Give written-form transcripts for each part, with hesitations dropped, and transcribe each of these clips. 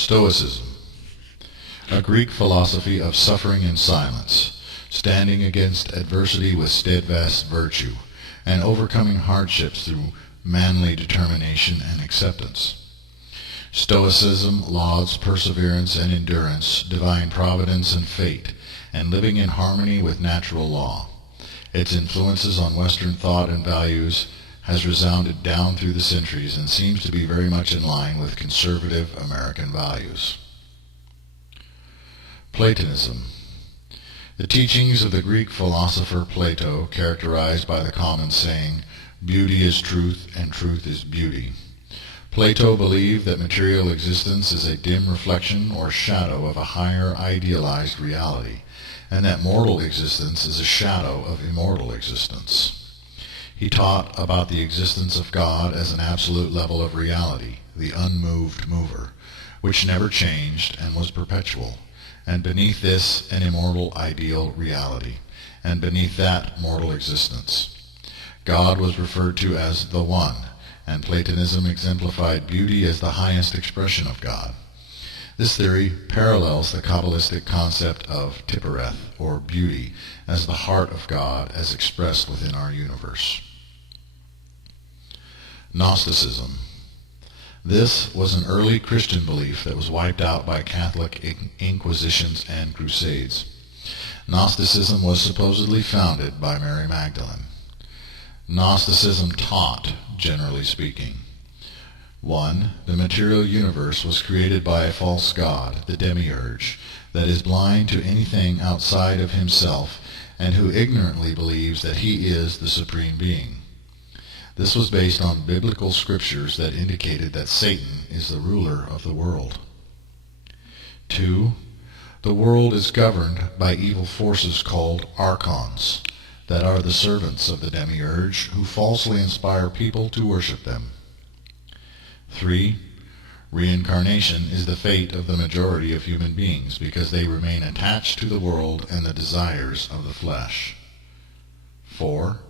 Stoicism, a Greek philosophy of suffering in silence, standing against adversity with steadfast virtue, and overcoming hardships through manly determination and acceptance. Stoicism lauds perseverance and endurance, divine providence and fate, and living in harmony with natural law. Its influences on Western thought and values has resounded down through the centuries and seems to be very much in line with conservative American values. Platonism. The teachings of the Greek philosopher Plato, characterized by the common saying, "Beauty is truth, and truth is beauty." Plato believed that material existence is a dim reflection or shadow of a higher idealized reality, and that mortal existence is a shadow of immortal existence. He taught about the existence of God as an absolute level of reality, the unmoved mover, which never changed and was perpetual, and beneath this an immortal ideal reality, and beneath that mortal existence. God was referred to as the One, and Platonism exemplified beauty as the highest expression of God. This theory parallels the Kabbalistic concept of Tifereth, or beauty, as the heart of God as expressed within our universe. Gnosticism. This was an early Christian belief that was wiped out by Catholic inquisitions and crusades. Gnosticism was supposedly founded by Mary Magdalene. Gnosticism taught, generally speaking, 1. The material universe was created by a false god, the demiurge, that is blind to anything outside of himself and who ignorantly believes that he is the supreme being. This was based on biblical scriptures that indicated that Satan is the ruler of the world. 2. The world is governed by evil forces called archons, that are the servants of the demiurge, who falsely inspire people to worship them. 3. Reincarnation is the fate of the majority of human beings because they remain attached to the world and the desires of the flesh. 4.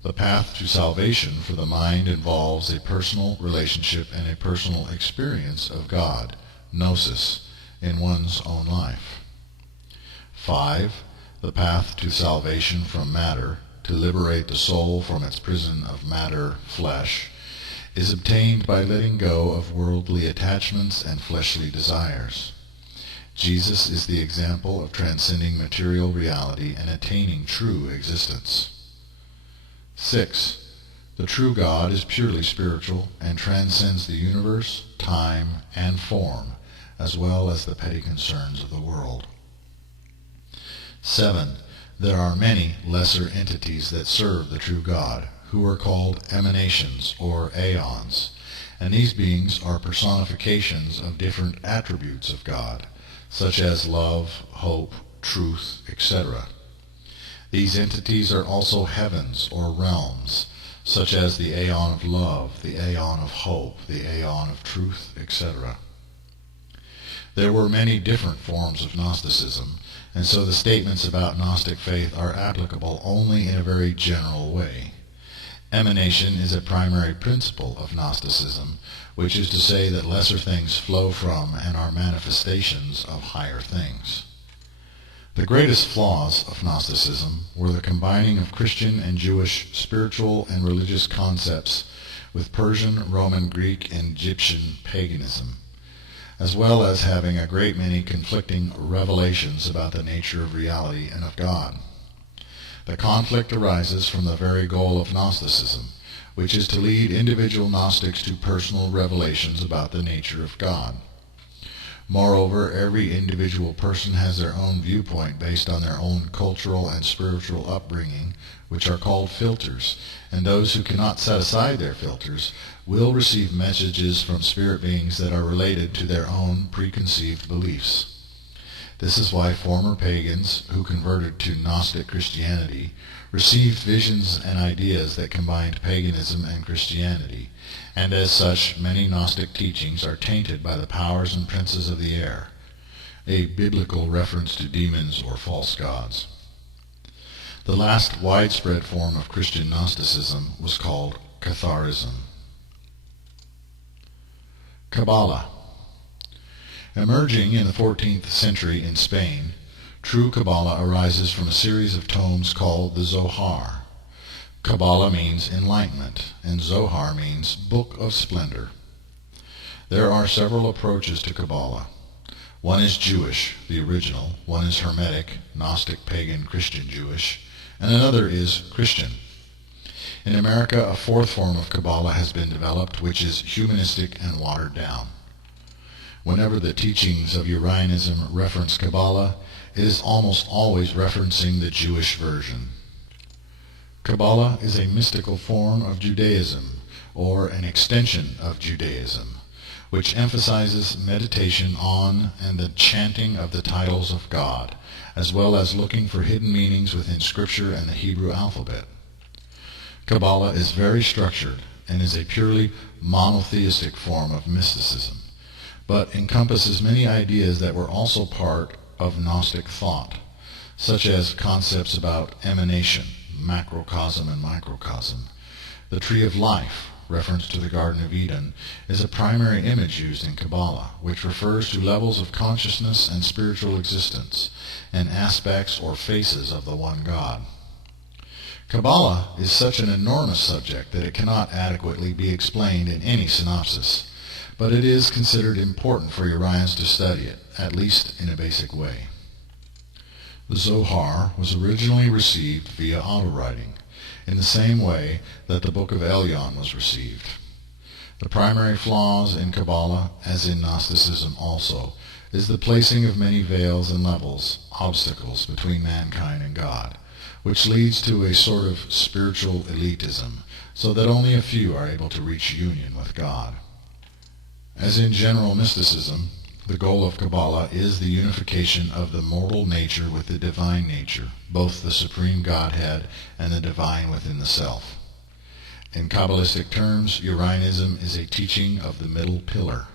The path to salvation for the mind involves a personal relationship and a personal experience of God, gnosis, in one's own life. 5. The path to salvation from matter, to liberate the soul from its prison of matter, flesh, is obtained by letting go of worldly attachments and fleshly desires. Jesus is the example of transcending material reality and attaining true existence. 6. The true God is purely spiritual and transcends the universe, time, and form, as well as the petty concerns of the world. 7. There are many lesser entities that serve the true God, who are called emanations or aeons, and these beings are personifications of different attributes of God, such as love, hope, truth, etc. These entities are also heavens or realms, such as the aeon of love, the aeon of hope, the aeon of truth, etc. There were many different forms of Gnosticism, and so the statements about Gnostic faith are applicable only in a very general way. Emanation is a primary principle of Gnosticism, which is to say that lesser things flow from and are manifestations of higher things. The greatest flaws of Gnosticism were the combining of Christian and Jewish spiritual and religious concepts with Persian, Roman, Greek, and Egyptian paganism, as well as having a great many conflicting revelations about the nature of reality and of God. The conflict arises from the very goal of Gnosticism, which is to lead individual Gnostics to personal revelations about the nature of God. Moreover, every individual person has their own viewpoint based on their own cultural and spiritual upbringing, which are called filters, and those who cannot set aside their filters will receive messages from spirit beings that are related to their own preconceived beliefs. This is why former pagans who converted to Gnostic Christianity received visions and ideas that combined paganism and Christianity, and as such many Gnostic teachings are tainted by the powers and princes of the air, a biblical reference to demons or false gods. The last widespread form of Christian Gnosticism was called Catharism. Kabbalah. Emerging in the 14th century in Spain, true Kabbalah arises from a series of tomes called the Zohar. Kabbalah means enlightenment, and Zohar means Book of Splendor. There are several approaches to Kabbalah. One is Jewish, the original. One is Hermetic, Gnostic, Pagan, Christian Jewish. And another is Christian. In America, a fourth form of Kabbalah has been developed, which is humanistic and watered down. Whenever the teachings of Urianism reference Kabbalah, it is almost always referencing the Jewish version. Kabbalah is a mystical form of Judaism, or an extension of Judaism, which emphasizes meditation on and the chanting of the titles of God, as well as looking for hidden meanings within Scripture and the Hebrew alphabet. Kabbalah is very structured and is a purely monotheistic form of mysticism, but encompasses many ideas that were also part of Gnostic thought, such as concepts about emanation, macrocosm and microcosm. The tree of life, reference to the Garden of Eden, is a primary image used in Kabbalah, which refers to levels of consciousness and spiritual existence, and aspects or faces of the one God. Kabbalah is such an enormous subject that it cannot adequately be explained in any synopsis, but it is considered important for Urians to study it, at least in a basic way. The Zohar was originally received via auto-writing, in the same way that the Book of Elyon was received. The primary flaws in Kabbalah, as in Gnosticism also, is the placing of many veils and levels, obstacles between mankind and God, which leads to a sort of spiritual elitism, so that only a few are able to reach union with God. As in general mysticism, the goal of Kabbalah is the unification of the mortal nature with the divine nature, both the supreme Godhead and the divine within the self. In Kabbalistic terms, Urianism is a teaching of the middle pillar.